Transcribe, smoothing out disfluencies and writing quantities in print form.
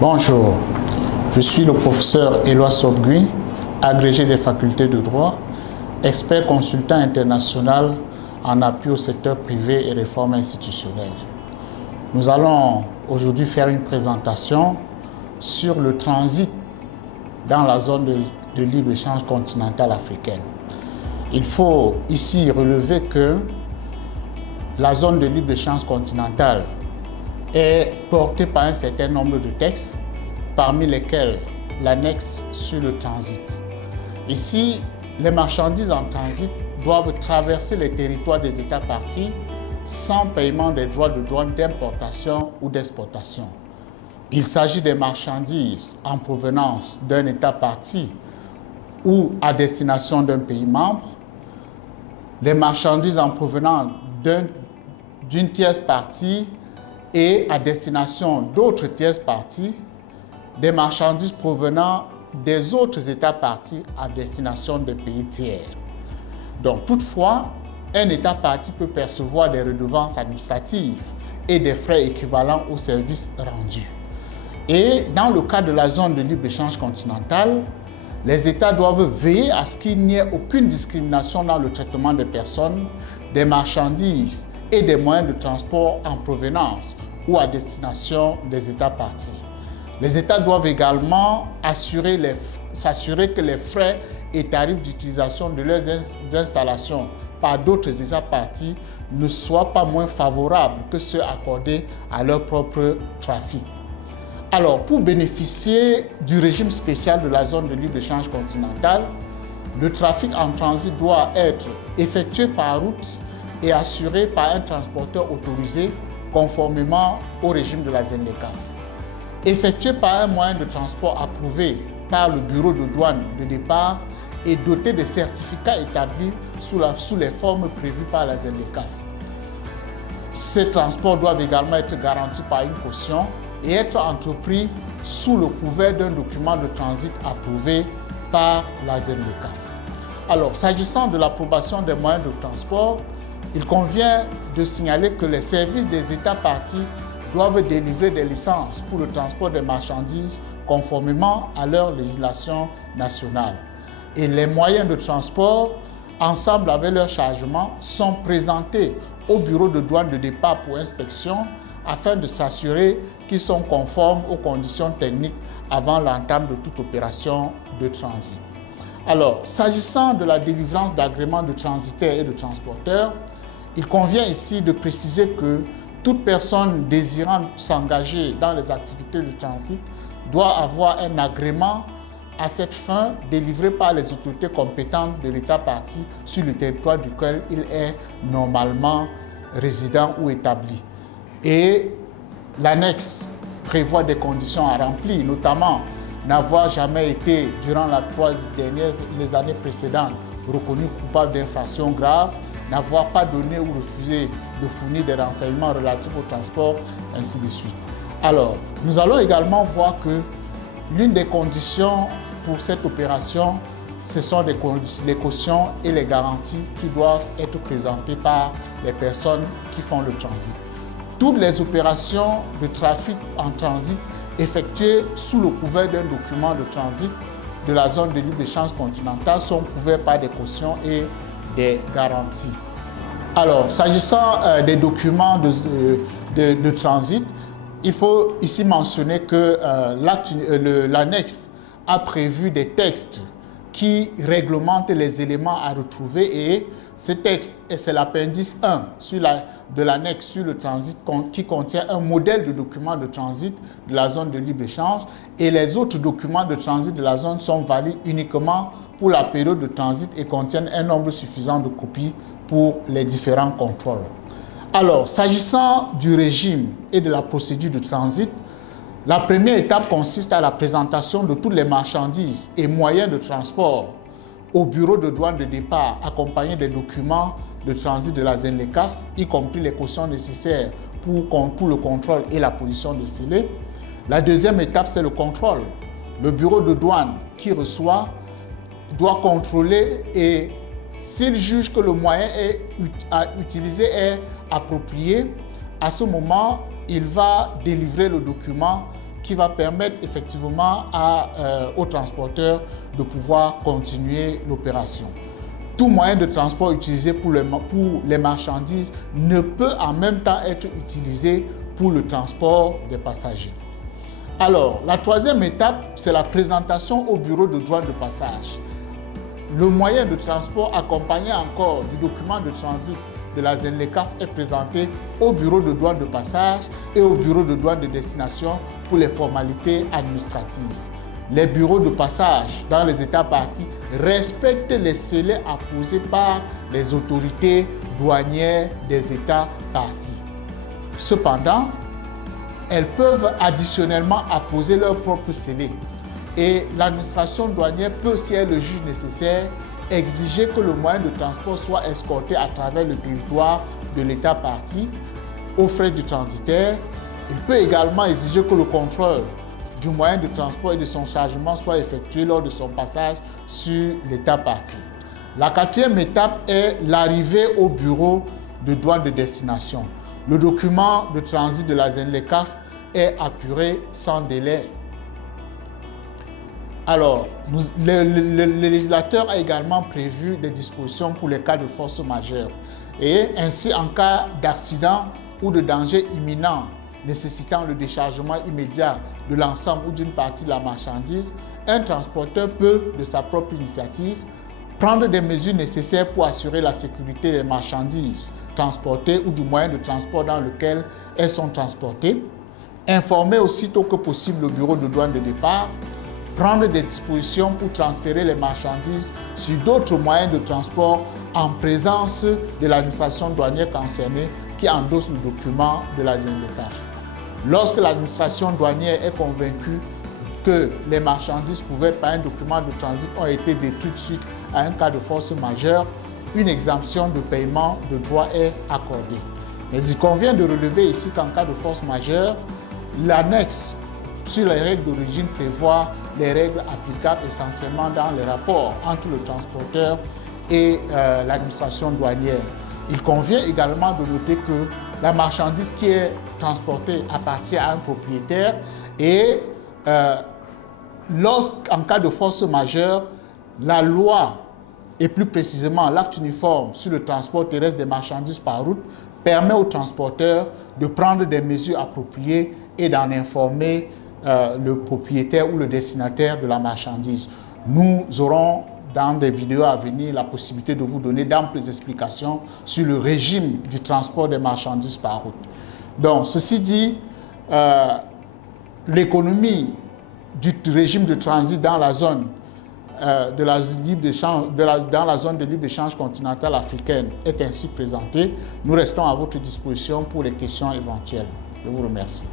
Bonjour, je suis le professeur Éloi Sobgui, agrégé des facultés de droit, expert consultant international en appui au secteur privé et réforme institutionnelle. Nous allons aujourd'hui faire une présentation sur le transit dans la zone de libre-échange continentale africaine. Il faut ici relever que la zone de libre-échange continentale est portée par un certain nombre de textes, parmi lesquels l'annexe sur le transit. Ici, les marchandises en transit doivent traverser les territoires des États parties sans paiement des droits de douane d'importation ou d'exportation. Il s'agit des marchandises en provenance d'un État partie ou à destination d'un pays membre, les marchandises en provenance d'une tierce partie et à destination d'autres tierces parties, des marchandises provenant des autres États parties à destination des pays tiers. Donc, toutefois, un État partie peut percevoir des redevances administratives et des frais équivalents aux services rendus. Et dans le cas de la zone de libre-échange continentale, les États doivent veiller à ce qu'il n'y ait aucune discrimination dans le traitement des personnes, des marchandises et des moyens de transport en provenance ou à destination des États parties. Les États doivent également s'assurer que les frais et tarifs d'utilisation de leurs installations par d'autres États parties ne soient pas moins favorables que ceux accordés à leur propre trafic. Alors, pour bénéficier du régime spécial de la zone de libre-échange continentale, le trafic en transit doit être effectué par route et assuré par un transporteur autorisé conformément au régime de la ZLECAf. Effectué par un moyen de transport approuvé par le bureau de douane de départ et doté de certificats établis sous les formes prévues par la ZLECAf. Ces transports doivent également être garantis par une caution et être entrepris sous le couvert d'un document de transit approuvé par la ZLECAf. Alors, s'agissant de l'approbation des moyens de transport, il convient de signaler que les services des États parties doivent délivrer des licences pour le transport des marchandises conformément à leur législation nationale. Et les moyens de transport, ensemble avec leur chargement, sont présentés au bureau de douane de départ pour inspection afin de s'assurer qu'ils sont conformes aux conditions techniques avant l'entame de toute opération de transit. Alors, s'agissant de la délivrance d'agréments de transitaires et de transporteurs, il convient ici de préciser que toute personne désirant s'engager dans les activités de transit doit avoir un agrément à cette fin délivré par les autorités compétentes de l'État partie sur le territoire duquel il est normalement résident ou établi. Et l'annexe prévoit des conditions à remplir, notamment n'avoir jamais été, durant les années précédentes, reconnu coupable d'infractions graves, n'avoir pas donné ou refusé de fournir des renseignements relatifs au transport, ainsi de suite. Alors, nous allons également voir que l'une des conditions pour cette opération, ce sont les cautions et les garanties qui doivent être présentées par les personnes qui font le transit. Toutes les opérations de trafic en transit effectuées sous le couvert d'un document de transit de la zone de libre-échange continentale sont couvertes par des cautions et des garanties. Alors, s'agissant des documents de transit, il faut ici mentionner que l'annexe a prévu des textes qui réglementent les éléments à retrouver et ce texte, c'est l'appendice 1 de l'annexe sur le transit qui contient un modèle de document de transit de la zone de libre-échange et les autres documents de transit de la zone sont valides uniquement pour la période de transit et contiennent un nombre suffisant de copies pour les différents contrôles. Alors, s'agissant du régime et de la procédure de transit, la première étape consiste à la présentation de toutes les marchandises et moyens de transport au bureau de douane de départ, accompagné des documents de transit de la ZLECAf, y compris les cautions nécessaires pour le contrôle et la position de scellé. La deuxième étape, c'est le contrôle. Le bureau de douane qui reçoit doit contrôler et s'il juge que le moyen à utiliser est approprié, à ce moment, il va délivrer le document qui va permettre effectivement aux transporteurs de pouvoir continuer l'opération. Tout moyen de transport utilisé pour les marchandises ne peut en même temps être utilisé pour le transport des passagers. Alors, la troisième étape, c'est la présentation au bureau de douane de passage. Le moyen de transport accompagné encore du document de transit de la ZENLECAF est présenté au bureau de douane de passage et au bureau de douane de destination pour les formalités administratives. Les bureaux de passage dans les États parties respectent les scellés apposés par les autorités douanières des États parties. Cependant, elles peuvent additionnellement apposer leurs propres scellés et l'administration douanière peut, si elle le juge nécessaire, exiger que le moyen de transport soit escorté à travers le territoire de l'État parti aux frais du transitaire. Il peut également exiger que le contrôle du moyen de transport et de son chargement soit effectué lors de son passage sur l'État parti. La quatrième étape est l'arrivée au bureau de douane de destination. Le document de transit de la ZENLECAF est apuré sans délai. Alors, le législateur a également prévu des dispositions pour les cas de force majeure. Et ainsi, en cas d'accident ou de danger imminent nécessitant le déchargement immédiat de l'ensemble ou d'une partie de la marchandise, un transporteur peut, de sa propre initiative, prendre des mesures nécessaires pour assurer la sécurité des marchandises transportées ou du moyen de transport dans lequel elles sont transportées, informer aussitôt que possible le bureau de douane de départ, prendre des dispositions pour transférer les marchandises sur d'autres moyens de transport en présence de l'administration douanière concernée qui endosse le document de la ZENLECAF. Lorsque l'administration douanière est convaincue que les marchandises couvertes par un document de transit ont été détruites suite à un cas de force majeure, une exemption de paiement de droits est accordée. Mais il convient de relever ici qu'en cas de force majeure, l'annexe sur les règles d'origine prévoit les règles applicables essentiellement dans les rapports entre le transporteur et l'administration douanière. Il convient également de noter que la marchandise qui est transportée appartient à un propriétaire et lorsqu'en cas de force majeure, la loi et plus précisément l'acte uniforme sur le transport terrestre des marchandises par route permet aux transporteurs de prendre des mesures appropriées et d'en informer le propriétaire ou le destinataire de la marchandise. Nous aurons dans des vidéos à venir la possibilité de vous donner d'amples explications sur le régime du transport des marchandises par route. Donc, ceci dit, l'économie du régime de transit dans la zone dans la zone de libre-échange continentale africaine est ainsi présentée. Nous restons à votre disposition pour les questions éventuelles. Je vous remercie.